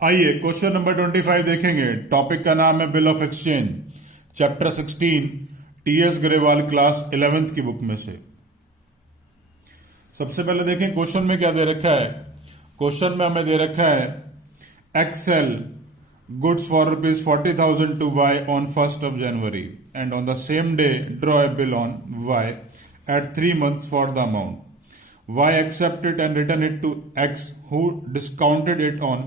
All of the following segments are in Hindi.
आइए क्वेश्चन नंबर 25 देखेंगे। टॉपिक का नाम है bill of exchange, chapter 16, TS Grewal class 11th की बुक में से। सबसे पहले देखें क्वेश्चन में क्या दे रखा है। क्वेश्चन में हमें दे रखा है Excel goods for rupees 40,000 to Y on 1st of January and on the same day draw a bill on Y at 3 months for the amount. Y accepted and return it to X who discounted it on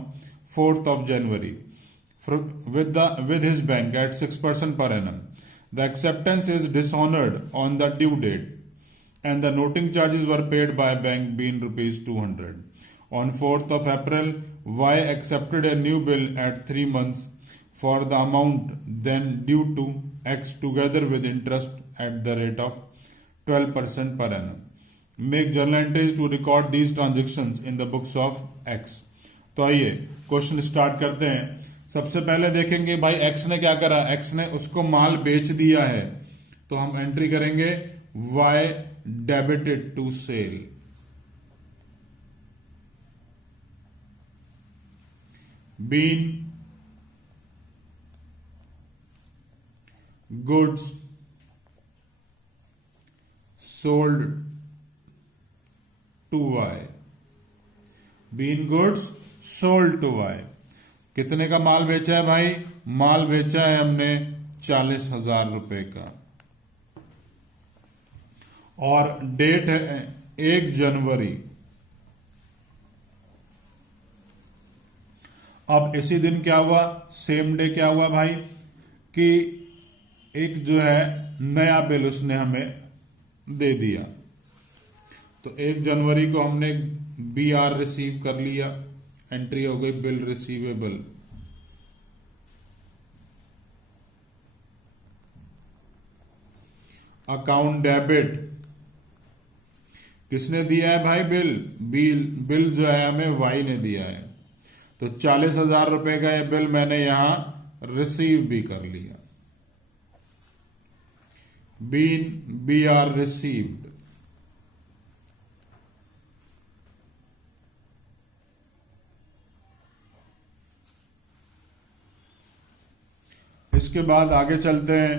4th of January with his bank at 6% per annum. The acceptance is dishonored on the due date and the noting charges were paid by bank being rupees 200. On 4th of April, Y accepted a new bill at 3 months for the amount then due to X together with interest at the rate of 12% per annum. Make journal entries to record these transactions in the books of X. तो आइए क्वेश्चन स्टार्ट करते हैं। सबसे पहले देखेंगे भाई X ने क्या करा। X ने उसको माल बेच दिया है, तो हम एंट्री करेंगे Y debited to sale. Been goods sold to Y। Been goods sold to Y। कितने का माल बेचा है भाई? माल बेचा है हमने 40,000 रुपए का, और डेट है 1 जनवरी। अब इसी दिन क्या हुआ, सेम डे क्या हुआ भाई, कि एक जो है नया बिल उसने हमें दे दिया। तो 1 जनवरी को हमने BR रिसीव कर लिया, एंट्री हो गई बिल रिसीवेबल। अकाउंट डेबिट, किसने दिया है भाई? बिल जो है हमें Y ने दिया है। तो 40,000 रुपए का ये बिल मैंने यहां रिसीव भी कर लिया। BR received. इसके बाद आगे चलते हैं।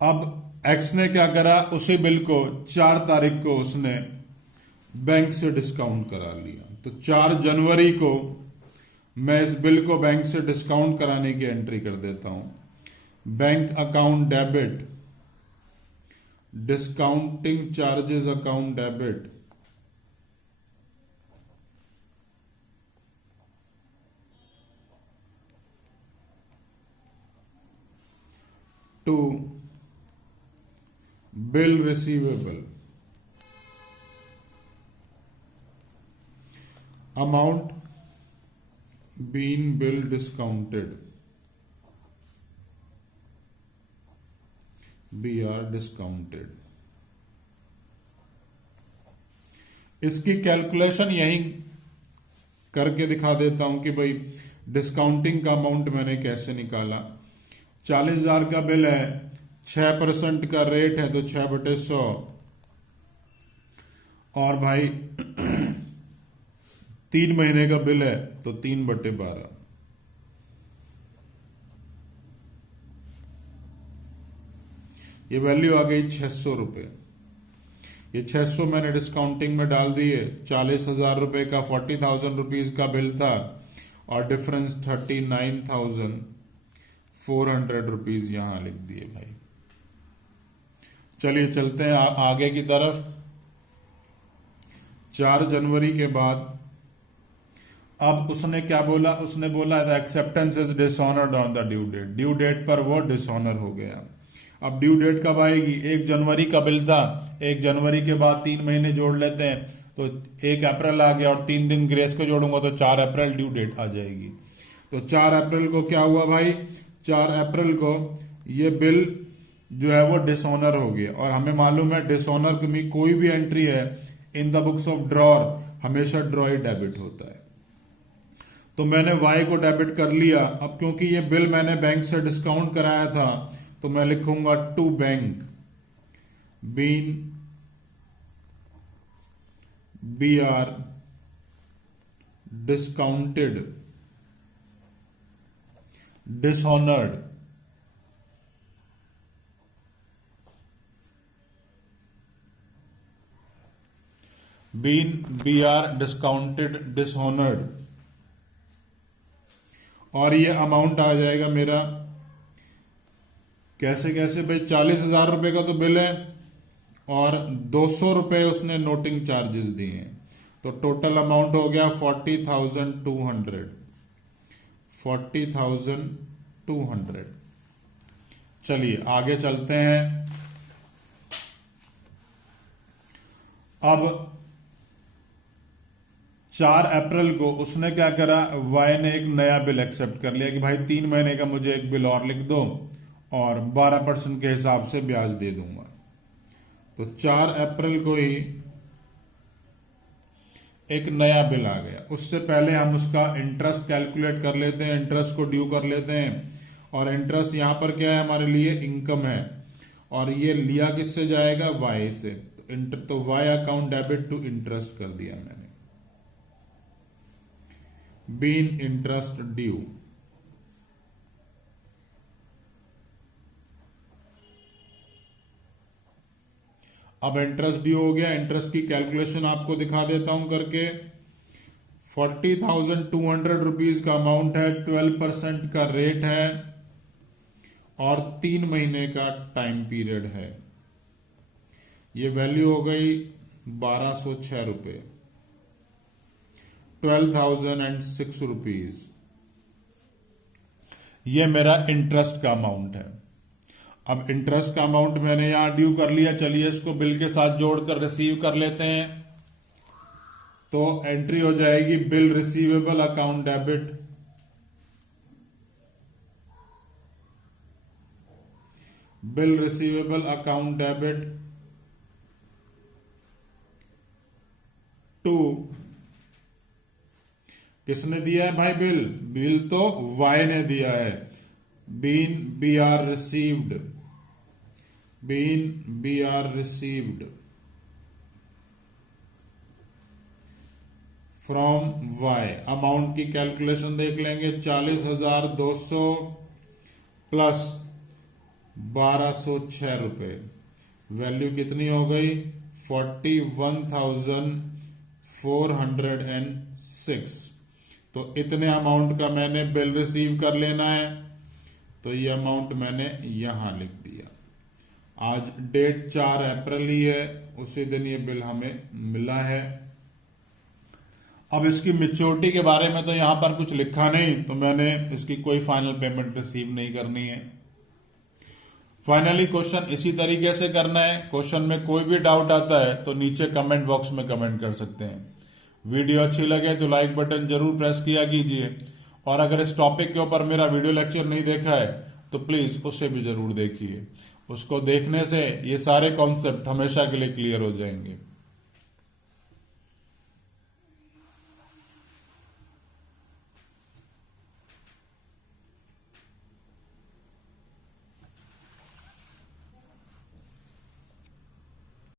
अब X ने क्या करा, उसी बिल को 4 तारीख को उसने बैंक से डिस्काउंट करा लिया। तो 4 जनवरी को मैं इस बिल को बैंक से डिस्काउंट कराने की एंट्री कर देता हूं। Bank account debit, discounting charges account debit. To bill receivable, amount being bill discounted, BR discounted। इसकी कैलकुलेशन यहीं करके दिखा देता हूं कि भाई डिस्काउंटिंग का अमाउंट मैंने कैसे निकाला। 40,000 का बिल है, 6% का रेट है, तो 6/100, और भाई 3 महीने का बिल है तो 3/12। ये वैल्यू आ गई 600 रुपए। ये 600 मैंने डिस्काउंटिंग में डाल दिए। 40,000 रुपए का 40,000 रुपीज का बिल था, और डिफरेंस 39,400 रुपीज यहां लिख दिए भाई। चलिए चलते हैं आगे की तरफ। 4 जनवरी के बाद अब उसने क्या बोला, उसने बोला the acceptance is dishonoured on the due date. Due date पर वो डिसऑनर हो गया। अब ड्यू डेट कब आएगी? 1 जनवरी का बिल था, 1 जनवरी के बाद 3 महीने जोड़ लेते हैं, तो 1 अप्रैल आ गया, और 3 दिन ग्रेस को जोड़ूंगा तो 4 अप्रैल ड्यू डेट आ जाएगी। तो 4 अप्रैल को क्या हुआ भाई? 4 अप्रैल को ये बिल जो है वो डिसऑनर हो गया, और हमें मालूम है डिसऑनर में कोई भी एंट्री है in the books of drawer हमेशा ड्रॉ डेबिट होता है। तो मैंने Y को डेबिट कर लिया। अब क्योंकि ये बिल मैंने बैंक से डिस्काउंट कराया था, तो मैं लिखूंगा to bank been BR discounted, dishonoured, been B R discounted, dishonoured, और ये अमाउंट आ जाएगा मेरा कैसे कैसे भाई, 40,000 रुपए का तो बिल है और 200 रुपए उसने नोटिंग चार्जेस दिए हैं, तो टोटल अमाउंट हो गया 40,200, 40,200। चलिए आगे चलते हैं। अब 4 अप्रैल को उसने क्या करा, वाई ने एक नया बिल एक्सेप्ट कर लिया कि भाई 3 महीने का मुझे एक बिल और लिख दो और 12% के हिसाब से ब्याज दे दूंगा। तो 4 अप्रैल को ही एक नया बिल आ गया। उससे पहले हम उसका इंटरेस्ट कैलकुलेट कर लेते हैं, इंटरेस्ट को ड्यू कर लेते हैं, और इंटरेस्ट यहां पर क्या है हमारे लिए, इनकम है, और ये लिया किससे जाएगा, वाई से, तो Y account debit to interest कर दिया मैंने, बीन इंटरेस्ट ड्यू। अब इंटरेस्ट ड्यू हो गया। इंटरेस्ट की कैलकुलेशन आपको दिखा देता हूं करके। 40,200 रुपीज का अमाउंट है, 12% का रेट है और 3 महीने का टाइम पीरियड है। ये वैल्यू हो गई 1,206 रुपए, 12,006 रुपीज। ये मेरा इंटरेस्ट का अमाउंट है। अब इंटरेस्ट का अमाउंट मैंने यहां ड्यू कर लिया। चलिए इसको बिल के साथ जोड़कर रिसीव कर लेते हैं। तो एंट्री हो जाएगी bill receivable account debit, bill receivable account debit to, किसने दिया है भाई बिल, बिल तो वाई ने दिया है, been B R received, been B R received from Y. Amount की कैलकुलेशन देख लेंगे, 40,200 प्लस 1,206 रुपए, वैल्यू कितनी हो गई, 41,406। तो इतने अमाउंट का मैंने बिल रिसीव कर लेना है, तो ये अमाउंट मैंने यहां लिख दिया। आज डेट 4 अप्रैल ही है, उसी दिन ये बिल हमें मिला है। अब इसकी मेच्योरिटी के बारे में तो यहां पर कुछ लिखा नहीं, तो मैंने इसकी कोई फाइनल पेमेंट रिसीव नहीं करनी है। फाइनली क्वेश्चन इसी तरीके से करना है। क्वेश्चन में कोई भी डाउट आता है तो नीचे कमेंट बॉक्स में कमेंट कर सकते हैं। वीडियो अच्छी लगे तो लाइक बटन जरूर प्रेस किया कीजिए, और अगर इस टॉपिक के ऊपर मेरा वीडियो लेक्चर नहीं देखा है तो प्लीज उसे भी जरूर देखिए। उसको देखने से ये सारे कॉन्सेप्ट हमेशा के लिए क्लियर हो जाएंगे।